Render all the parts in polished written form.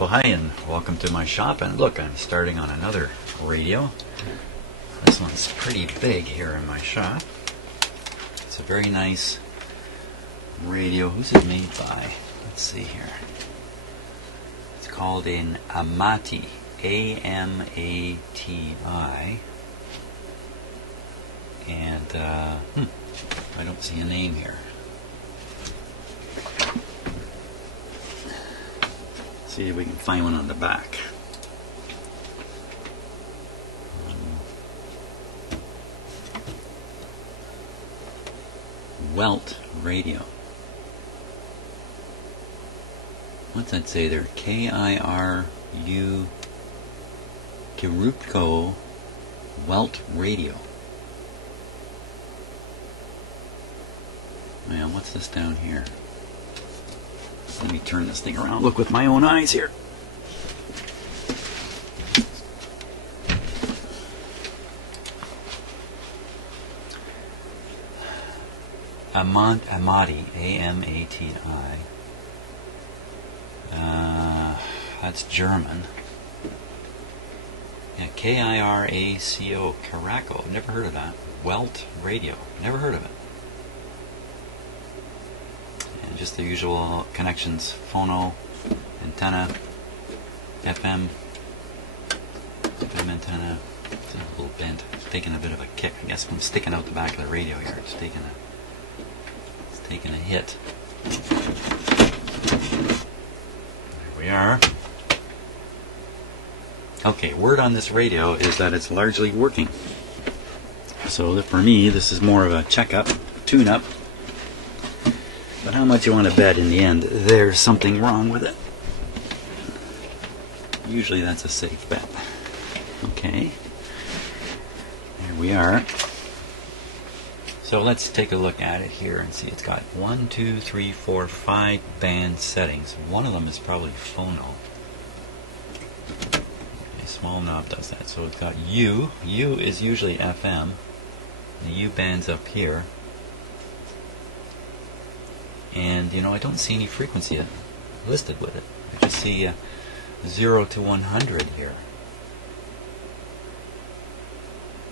Well, hi and welcome to my shop. And look, I'm starting on another radio. This one's pretty big here in my shop. It's a very nice radio. Who's it made by? Let's see here. It's called an Amati, A-M-A-T-I. And I don't see a name here. See if we can find one on the back. Welt-Radio. What's that say there? K-I-R-U Kiraco Welt-Radio. Well, what's this down here? Let me turn this thing around. Look with my own eyes here. Amati, A-M-A-T-I. That's German. Yeah, K-I-R-A-C-O, Kiraco. Never heard of that. Welt-Radio. Never heard of it. And just the usual connections: phono, antenna, FM antenna. It's a little bent. It's taking a bit of a kick, I guess, from sticking out the back of the radio here. It's taking a hit. There we are. Okay, word on this radio is that it's largely working. So for me, this is more of a checkup, tune-up. But how much you want to bet in the end there's something wrong with it? Usually that's a safe bet. Okay. There we are. So let's take a look at it here and see. It's got 1, 2, 3, 4, 5 band settings. One of them is probably phono. A small knob does that. So it's got U. U is usually FM. The U band's up here. And I don't see any frequency listed with it. I just see 0 to 100 here.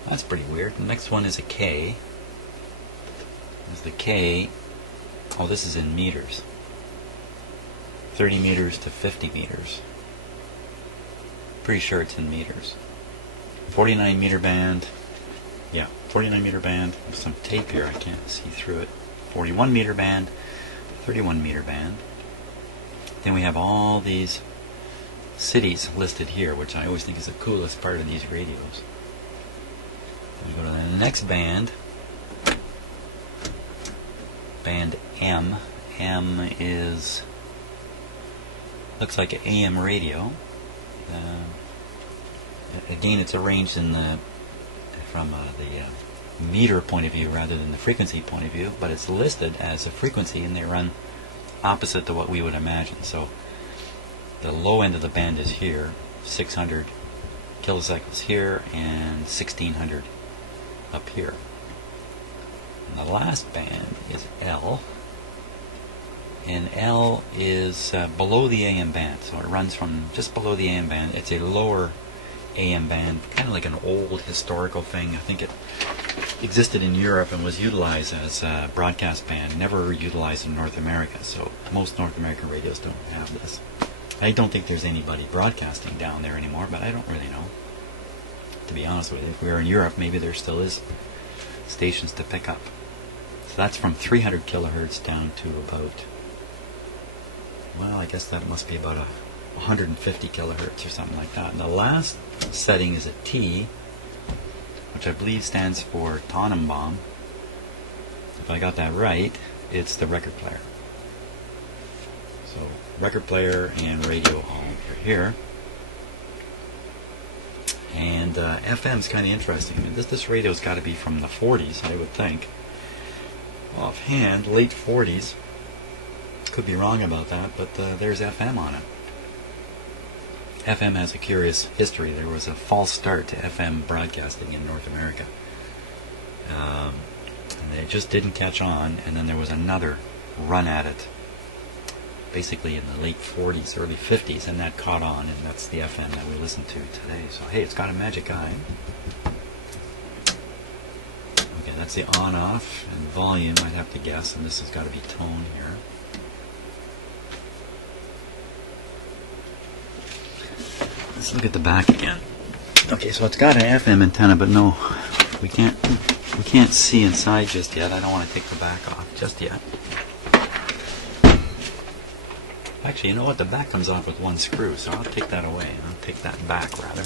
That's pretty weird. The next one is a K. There's the K. Oh, this is in meters. 30 meters to 50 meters. Pretty sure it's in meters. 49 meter band. Yeah, 49 meter band. There's some tape here. I can't see through it. 41 meter band. 31 meter band. Then we have all these cities listed here, which I always think is the coolest part of these radios. We go to the next band. Band M. M is, looks like an AM radio. Again, it's arranged from the meter point of view rather than the frequency point of view, but it's listed as a frequency, and they run opposite to what we would imagine. So the low end of the band is here, 600 kilocycles here, and 1600 up here. And the last band is L, and L is below the AM band, so it runs from just below the AM band. It's a lower AM band, kind of like an old historical thing. I think it existed in Europe and was utilized as a broadcast band, never utilized in North America, so most North American radios don't have this. I don't think there's anybody broadcasting down there anymore, but I don't really know, to be honest with you. If we were in Europe, maybe there still is stations to pick up. So that's from 300 kilohertz down to about, well, I guess that must be about 150 kilohertz or something like that. And the last setting is a T, which I believe stands for Tannenbaum. If I got that right, it's the record player. So record player and radio all over here. And FM's kind of interesting. I mean, this radio's got to be from the 40s, I would think. Offhand, late 40s. Could be wrong about that, but there's FM on it. FM has a curious history. There was a false start to FM broadcasting in North America. And it just didn't catch on, and then there was another run at it basically in the late 40s, early 50s, and that caught on, and that's the FM that we listen to today. So hey, it's got a magic eye. Okay, that's the on-off, and volume I'd have to guess, and this has got to be tone here. Let's look at the back again. Okay, so it's got an FM antenna, but no, we can't see inside just yet. I don't want to take the back off just yet. Actually, you know what? The back comes off with one screw, so I'll take that away. I'll take that back, rather.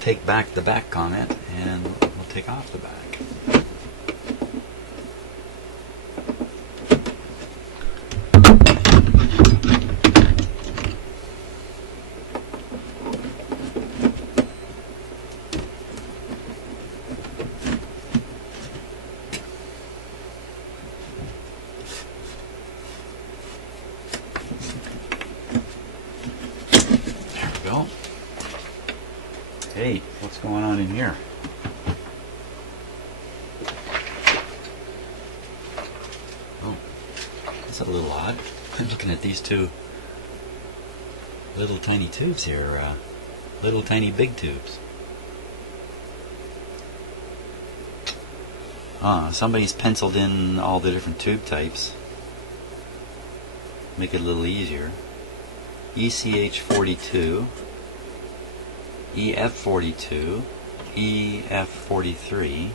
Take back the back comment, and we'll take off the back. Hey, what's going on in here? Oh, that's a little odd. I'm looking at these two little tiny tubes here, little tiny big tubes. Somebody's penciled in all the different tube types. Make it a little easier. ECH42. EF42, EF43,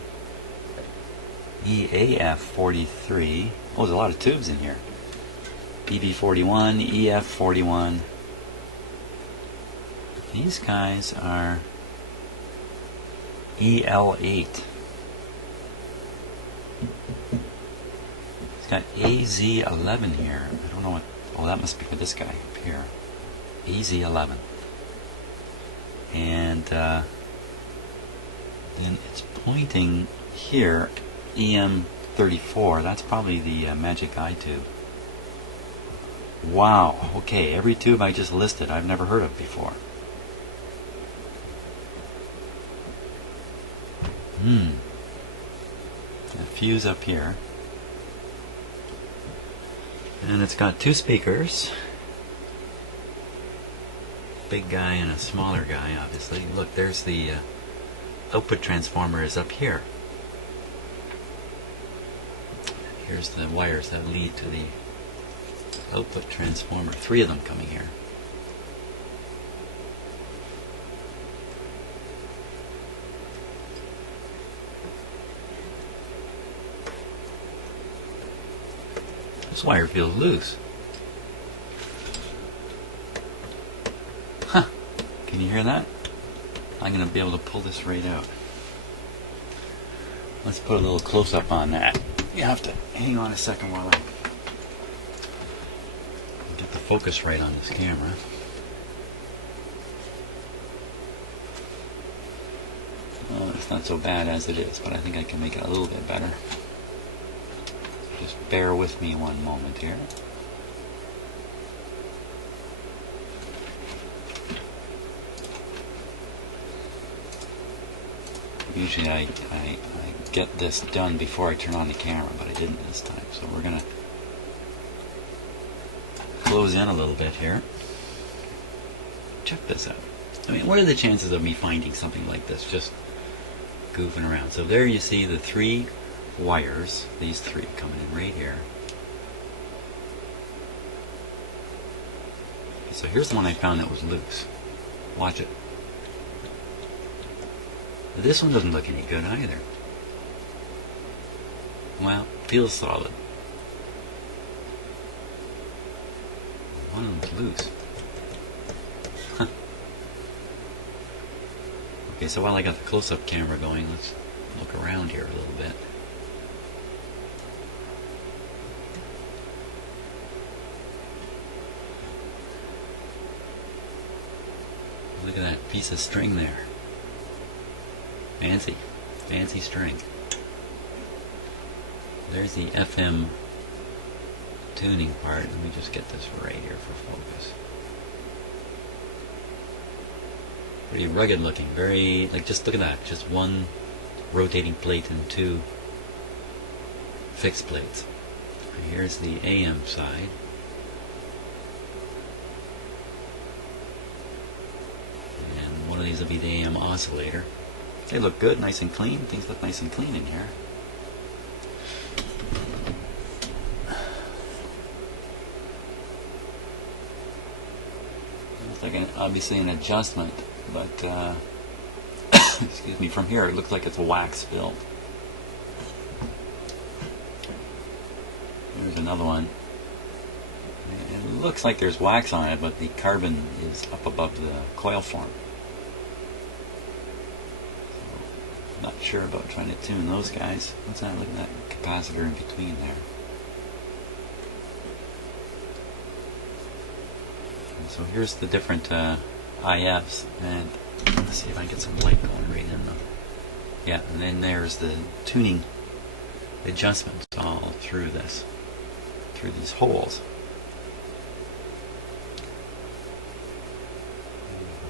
EAF43. Oh, there's a lot of tubes in here. EB41, EF41. These guys are EL8. It's got AZ11 here. I don't know what. Oh, that must be for this guy up here. AZ11. And then it's pointing here, EM34. That's probably the magic eye tube. Wow. Okay, every tube I just listed I've never heard of before. A fuse up here. And it's got two speakers. Big guy and a smaller guy, obviously. Look, there's the output transformer is up here. Here's the wires that lead to the output transformer. 3 of them coming here. This wire feels loose. Huh. Can you hear that? I'm going to be able to pull this right out. Let's put a little close-up on that. You have to hang on a second while I get the focus right on this camera. Oh, it's not so bad as it is, but I think I can make it a little bit better. Just bear with me one moment here. Usually I get this done before I turn on the camera, but I didn't this time. So we're going to close in a little bit here. Check this out. I mean, what are the chances of me finding something like this just goofing around? So there you see the 3 wires, these 3 coming in right here. So here's the one I found that was loose. Watch it. This one doesn't look any good either. Well, feels solid. One of them's loose. Huh. Okay, so while I got the close-up camera going, let's look around here a little bit. Look at that piece of string there. Fancy. Fancy string. There's the FM tuning part. Let me just get this right here for focus. Pretty rugged looking. Very, like, just look at that. Just one rotating plate and 2 fixed plates. Here's the AM side. And one of these will be the AM oscillator. They look good, nice and clean. Things look nice and clean in here. Looks like obviously an adjustment, but excuse me, from here it looks like it's wax filled. There's another one. It looks like there's wax on it, but the carbon is up above the coil form. So, not sure about trying to tune those guys. What's that? Look at that capacitor in between there. And so here's the different IFs, and let's see if I can get some light going right in them. Yeah, and then there's the tuning adjustments all through this, through these holes.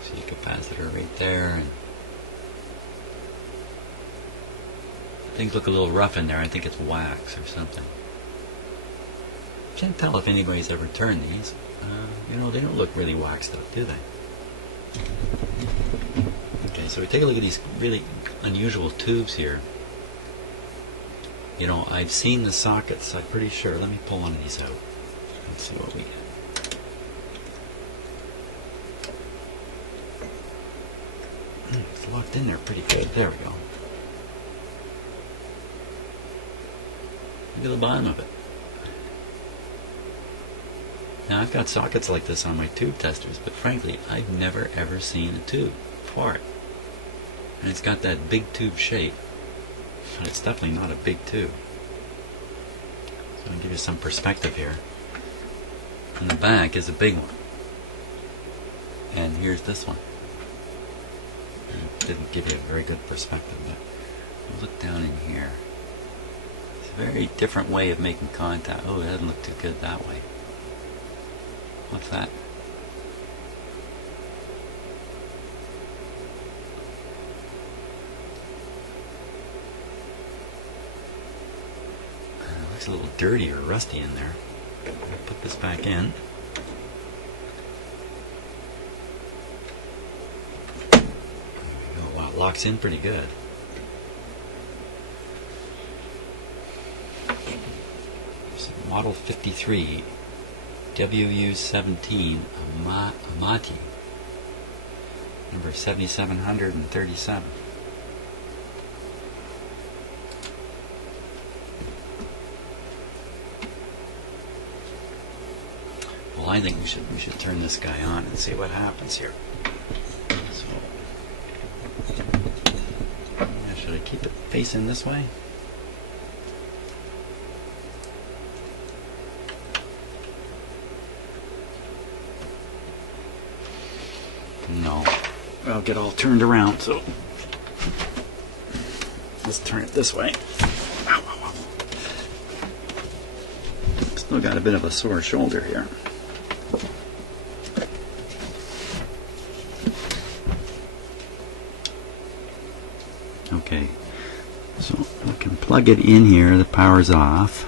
See a capacitor right there, and things look a little rough in there. I think it's wax or something. Can't tell if anybody's ever turned these. You know, they don't look really waxed up, do they? Okay, so we take a look at these really unusual tubes here. You know, I've seen the sockets, I'm pretty sure. Let me pull one of these out. Let's see what we get. It's locked in there pretty good. There we go. Look at the bottom of it. Now, I've got sockets like this on my tube testers, but frankly, I've never ever seen a tube for it. And it's got that big tube shape, but it's definitely not a big tube. So I'll give you some perspective here. And the back is a big one. And here's this one. Didn't give you a very good perspective, but look down in here. It's a very different way of making contact. Oh, it doesn't look too good that way. What's that? It looks a little dirty or rusty in there. I'll put this back in. There we go. Wow, it locks in pretty good. Model 53. WU17 Amati, number 7737. Well, I think we should turn this guy on and see what happens here. So, yeah, should I keep it facing this way? No, I'll get all turned around, so let's turn it this way. Ow, ow, ow. Still got a bit of a sore shoulder here. Okay, so I can plug it in here. The power's off.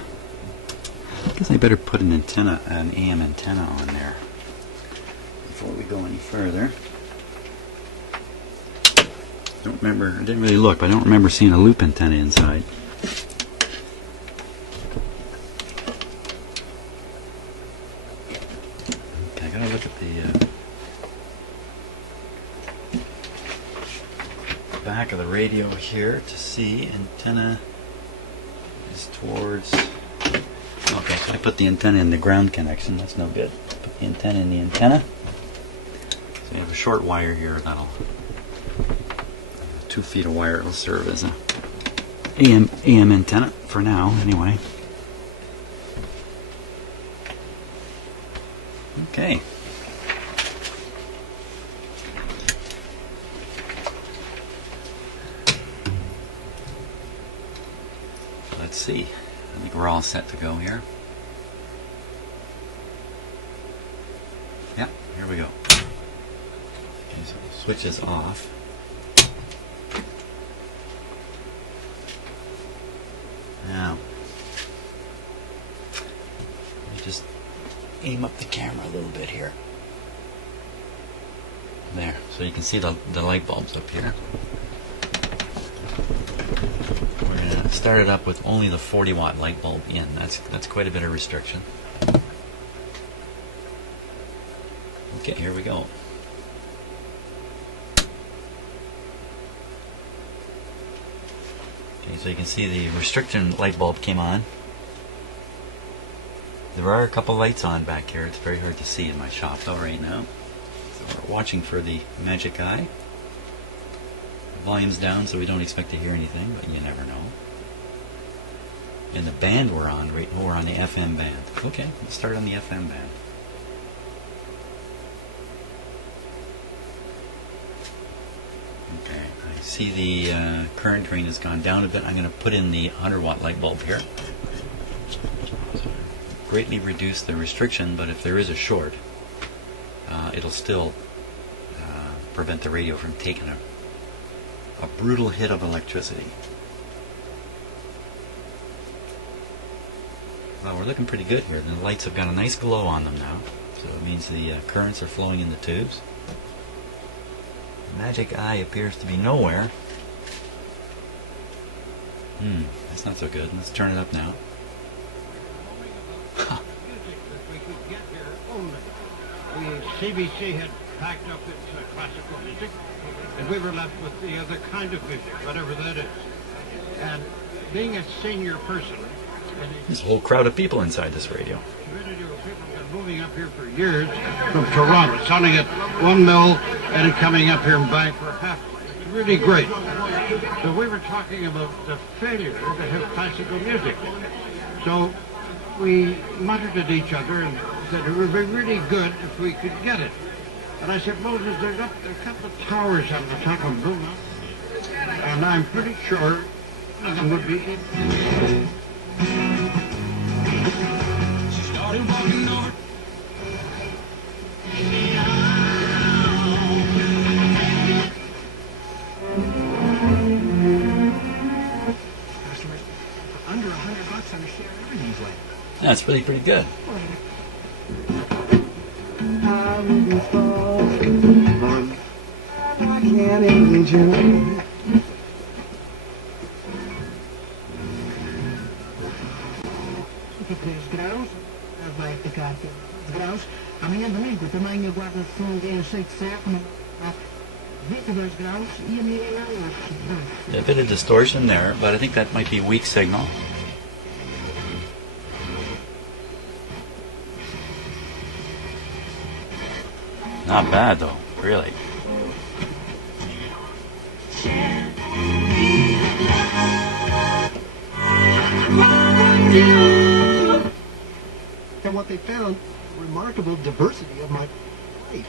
I guess I better put an antenna, an AM antenna on there before we go any further. Don't remember, I didn't really look, but I don't remember seeing a loop antenna inside. Okay, I gotta look at the back of the radio here to see. Antenna is towards. Okay, so I put the antenna in the ground connection, that's no good. Put the antenna in the antenna. So we have a short wire here that'll 2 feet of wire. It'll serve as a AM antenna for now, anyway. Okay. Let's see. I think we're all set to go here. Yeah, here we go. Okay, so the switch is off. Now, just aim up the camera a little bit here. There, so you can see the light bulbs up here. We're going to start it up with only the 40 watt light bulb in. That's quite a bit of restriction. Okay, here we go. Okay, so you can see the restriction light bulb came on. There are a couple lights on back here. It's very hard to see in my shop though right now. So we're watching for the magic eye. The volume's down so we don't expect to hear anything, but you never know. And the band we're on, we're on the FM band. Okay, let's start on the FM band. Okay, I see the current drain has gone down a bit. I'm going to put in the 100 watt light bulb here. Greatly reduce the restriction, but if there is a short, it'll still prevent the radio from taking a brutal hit of electricity. Well, we're looking pretty good here. The lights have got a nice glow on them now, so it means the currents are flowing in the tubes. The magic eye appears to be nowhere. That's not so good. Let's turn it up now. CBC had packed up its classical music, and we were left with the other kind of music, whatever that is. And being a senior person, there's a whole crowd of people inside this radio. People have been moving up here for years from Toronto, sounding at 1 mil and coming up here and back for half. It's really great. So we were talking about the failure to have classical music. So we muttered at each other and said it would be really good if we could get it. And I said, Moses, there's a couple of towers on the top of Blue Mountain, and I'm pretty sure one of them would be it. She started walking over. Customers for under $100 on a share every newsletter. That's really pretty good. I can't engage you. Vai ficar aqui 10 graus. Amanhã domingo também a guarda de fundo em cheio de seco, 22 graus e a mínima A bit of distortion there, but I think that might be weak signal. Not bad though, really. And what they found, remarkable diversity of my life.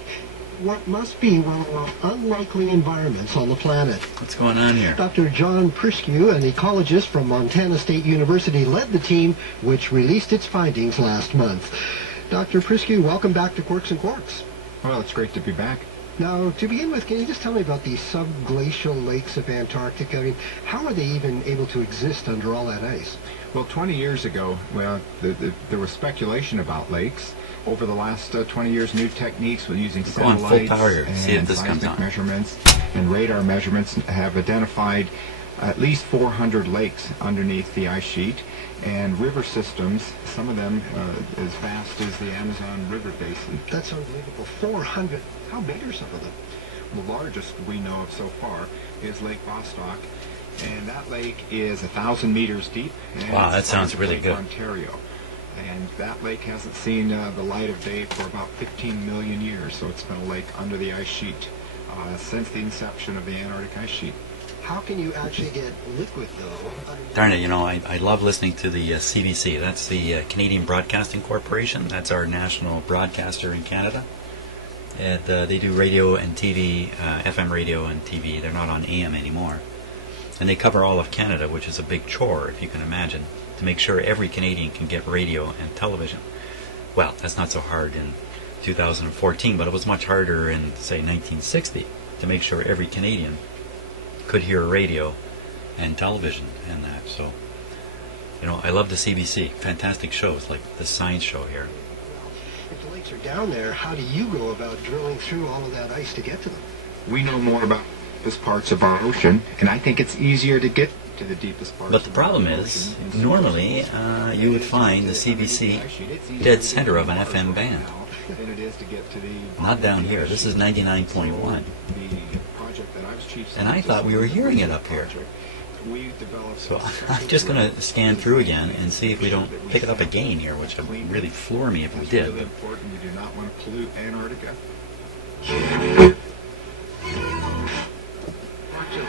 What must be one of the most unlikely environments on the planet. What's going on here? Dr. John Priskew, an ecologist from Montana State University, led the team which released its findings last month. Dr. Priskew, welcome back to Quirks and Quarks. Well, it's great to be back. Now, to begin with, can you just tell me about these subglacial lakes of Antarctica? I mean, how are they even able to exist under all that ice? Well, 20 years ago, there was speculation about lakes. Over the last 20 years, new techniques with using satellites and seismic measurements and radar measurements have identified at least 400 lakes underneath the ice sheet, and river systems, some of them as vast as the Amazon River Basin. That's unbelievable. 400. How big are some of them? The largest we know of so far is Lake Vostok, and that lake is 1,000 meters deep. Wow, that sounds really good. Ontario. And that lake hasn't seen the light of day for about 15 million years, so it's been a lake under the ice sheet since the inception of the Antarctic ice sheet. How can you actually get liquid, though? Darn it, you know, I love listening to the CBC. That's the Canadian Broadcasting Corporation. That's our national broadcaster in Canada. And they do radio and TV, FM radio and TV. They're not on AM anymore. And they cover all of Canada, which is a big chore, if you can imagine, to make sure every Canadian can get radio and television. Well, that's not so hard in 2014, but it was much harder in, say, 1960 to make sure every Canadian could hear radio and television and that. So You know, I love the CBC. Fantastic shows like the science show here. If the lakes are down there, how do you go about drilling through all of that ice to get to them? We know more about the deepest parts of our ocean, and I think it's easier to get to the deepest parts. But the problem is, normally you would find the CBC dead center of an FM band. Not down here. This is 99.1. And I thought we were hearing it up here. So I'm just going to scan through again and see if we don't pick it up again here, which would really floor me if we did. It's important. We do not want to pollute Antarctica.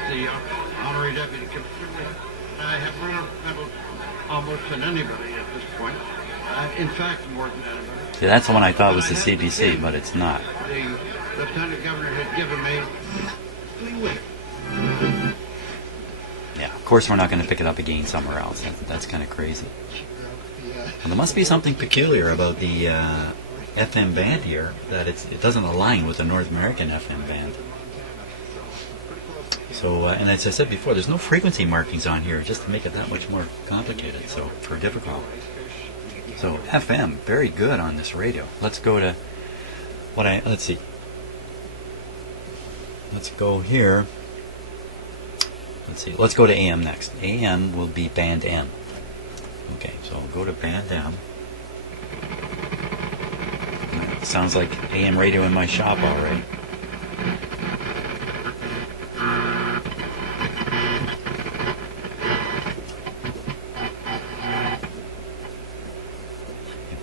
The honorary deputy commissioner, I have run about almost than anybody at this point. In fact, more than anybody. See, that's the one I thought was the CBC, but it's not. The lieutenant governor had given me 3 weeks. Yeah, of course we're not going to pick it up again somewhere else. That's kind of crazy. Well, there must be something peculiar about the FM band here, that it doesn't align with the North American FM band. So, and as I said before, there's no frequency markings on here, just to make it that much more complicated, so, or difficult. So, FM, very good on this radio. Let's go to let's see. Let's go here. Let's see, let's go to AM next. AM will be band M. Okay, so I'll go to band M. Sounds like AM radio in my shop already.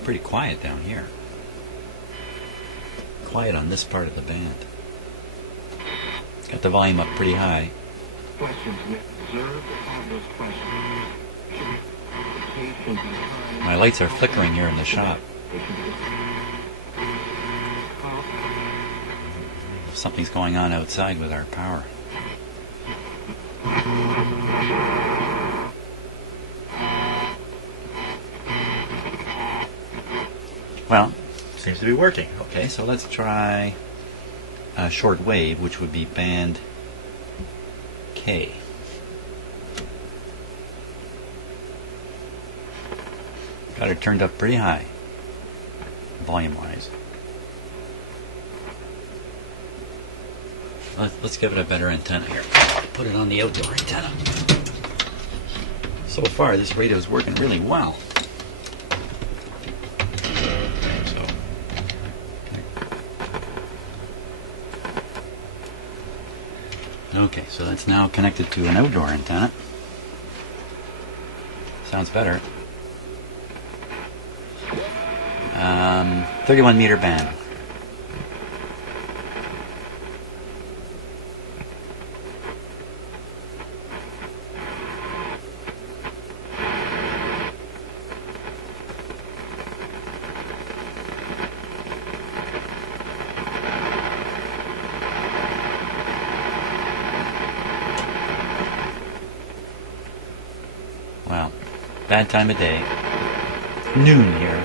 Pretty quiet down here. Quiet on this part of the band. Got the volume up pretty high. My lights are flickering here in the shop. Something's going on outside with our power. Well, seems to be working. Okay, so let's try short wave, which would be band K. Got it turned up pretty high, volume-wise. Let's give it a better antenna here. Put it on the outdoor antenna. So far, this radio is working really well. Okay, so that's now connected to an outdoor antenna. Sounds better. 31 meter band. Well, bad time of day. Noon here.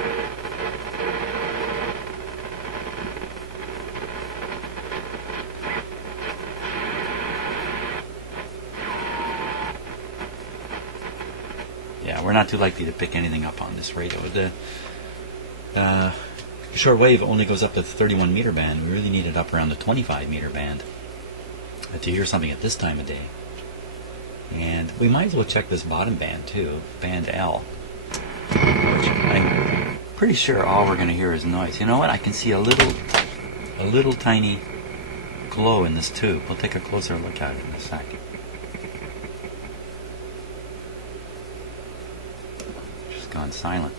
Yeah, we're not too likely to pick anything up on this radio. The short wave only goes up to the 31 meter band. We really need it up around the 25 meter band to hear something at this time of day. And we might as well check this bottom band too, band L, which I'm pretty sure all we're going to hear is noise. You know what? I can see a little tiny glow in this tube. We'll take a closer look at it in a sec. Just gone silent.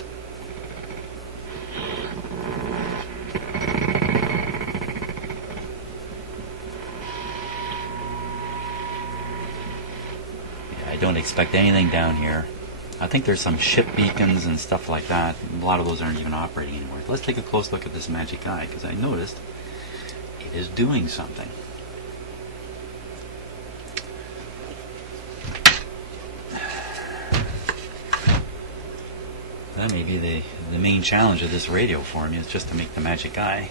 I don't expect anything down here. I think there's some ship beacons and stuff like that. A lot of those aren't even operating anymore. Let's take a close look at this magic eye, because I noticed it is doing something. That may be the main challenge of this radio for me, is just to make the magic eye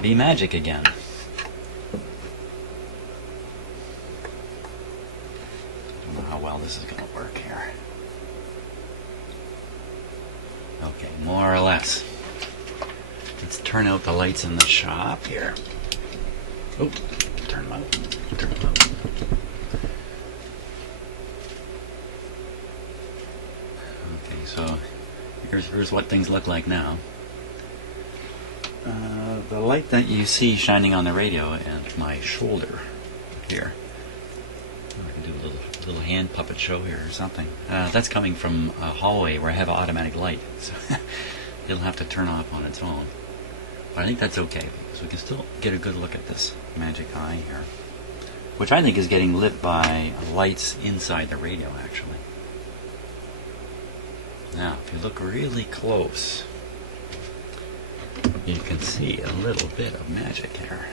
be magic again. Well, this is going to work here. Let's turn out the lights in the shop here. Oh, turn them out. Turn them out. Okay, so here's what things look like now. The light that you see shining on the radio and my shoulder here. I can do a little hand puppet show here or something. That's coming from a hallway where I have an automatic light, so it'll have to turn off on its own. But I think that's okay, because we can still get a good look at this magic eye here, which I think is getting lit by lights inside the radio, actually. Now, if you look really close, you can see a little bit of magic here.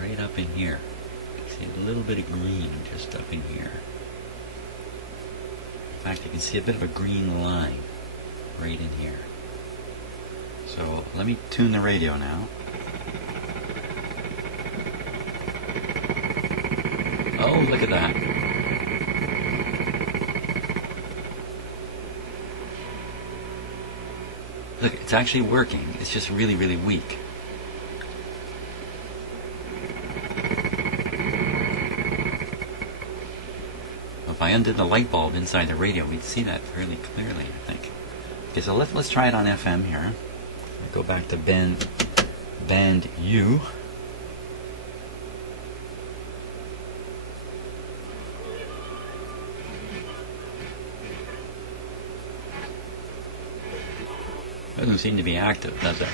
Right up in here. See a little bit of green just up in here. In fact, you can see a bit of a green line right in here. So let me tune the radio now. Oh, look at that. Look, it's actually working. It's just really, really weak. If I undid the light bulb inside the radio, we'd see that fairly clearly, I think. Okay, so let's try it on FM here. Go back to band U. Doesn't seem to be active, does it?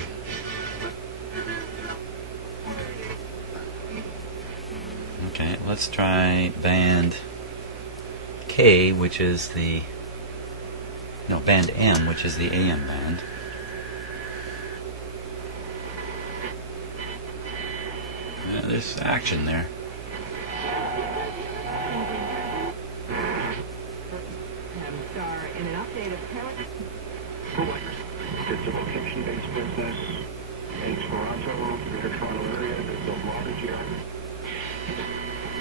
Okay, let's try band K, which is the... No, band M, which is the AM band. Yeah, there's action there. It's a location-based business in Toronto, Greater Toronto area. It's a lot of geography.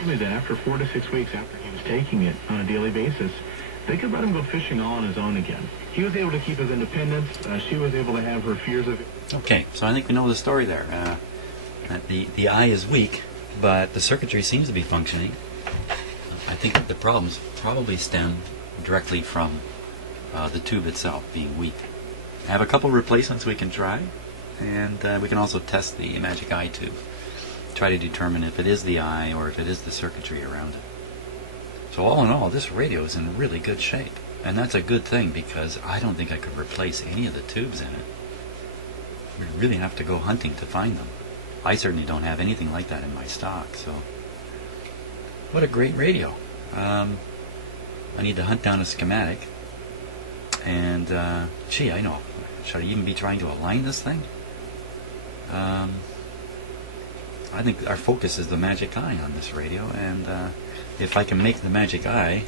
Only that after 4 to 6 weeks after he was taking it on a daily basis, they could let him go fishing all on his own again. He was able to keep his independence. She was able to have her fears of it. Okay, so I think we know the story there. The eye is weak, but the circuitry seems to be functioning. I think that the problems probably stem directly from the tube itself being weak. I have a couple replacements we can try, and we can also test the magic eye tube. Try to determine if it is the eye or if it is the circuitry around it. So all in all, this radio is in really good shape. And that's a good thing, because I don't think I could replace any of the tubes in it. We really have to go hunting to find them. I certainly don't have anything like that in my stock, so... What a great radio. I need to hunt down a schematic. And, gee, I know. Should I even be trying to align this thing? I think our focus is the magic eye on this radio, and if I can make the magic eye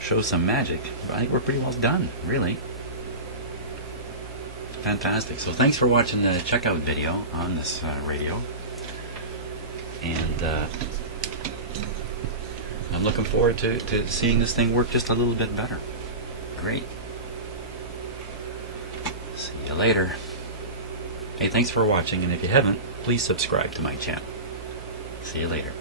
show some magic, I think we're pretty well done, really. Fantastic. So thanks for watching the checkout video on this radio, and I'm looking forward to seeing this thing work just a little bit better. Great. See you later. Hey, thanks for watching, and if you haven't, please subscribe to my channel. See you later.